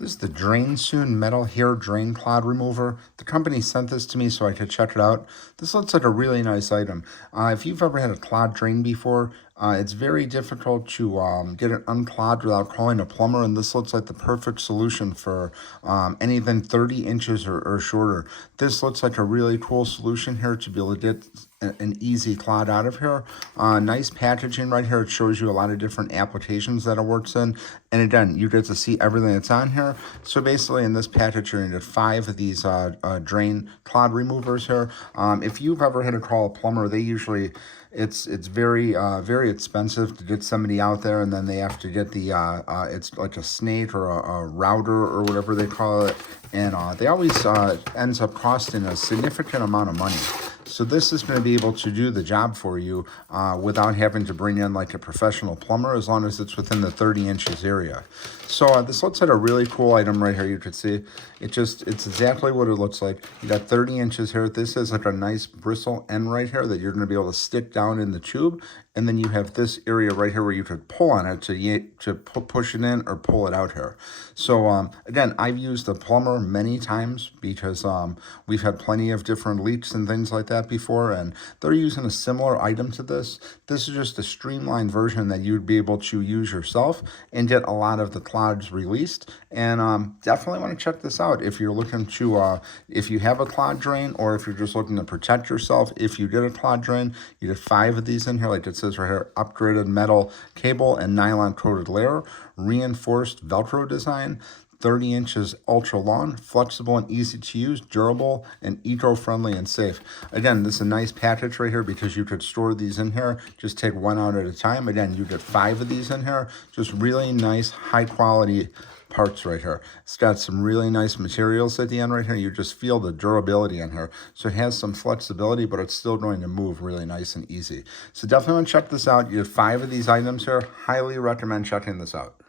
This is the Drainsoon Metal Hair Drain Cloud Remover. The company sent this to me so I could check it out. This looks like a really nice item. If you've ever had a clod drain before, it's very difficult to get it unclogged without calling a plumber, and this looks like the perfect solution for anything 30 inches or shorter. This looks like a really cool solution here to be able to get an easy clod out of here. Nice packaging right here. It shows you a lot of different applications that it works in. And again, you get to see everything that's on here. So basically in this package, you're going to get 5 of these drain clod removers here. If you've ever had to call a plumber, they usually, it's very expensive to get somebody out there, and then they have to get the, it's like a snake or a router or whatever they call it. And they always ends up costing a significant amount of money. So this is going to be able to do the job for you without having to bring in like a professional plumber, as long as it's within the 30 inches area. So this looks like a really cool item right here. You could see it's exactly what it looks like. You got 30 inches here. This is like a nice bristle end right here that you're going to be able to stick down in the tube. And then you have this area right here where you could pull on it to push it in or pull it out here. So again, I've used a plumber many times because we've had plenty of different leaks and things like that before, and they're using a similar item to this. This is just a streamlined version that you'd be able to use yourself and get a lot of the clogs released. And definitely want to check this out if you're looking to, if you have a clog drain, or if you're just looking to protect yourself. If you get a clog drain, you get 5 of these in here, like it says right here: upgraded metal cable and nylon coated layer, reinforced Velcro design, 30 inches ultra long, flexible and easy to use, durable and eco-friendly and safe. Again, this is a nice package right here because you could store these in here. Just take one out at a time. Again, you get 5 of these in here. Just really nice, high quality parts right here. It's got some really nice materials at the end right here. You just feel the durability in here. So it has some flexibility, but it's still going to move really nice and easy. So definitely want to check this out. You have 5 of these items here. Highly recommend checking this out.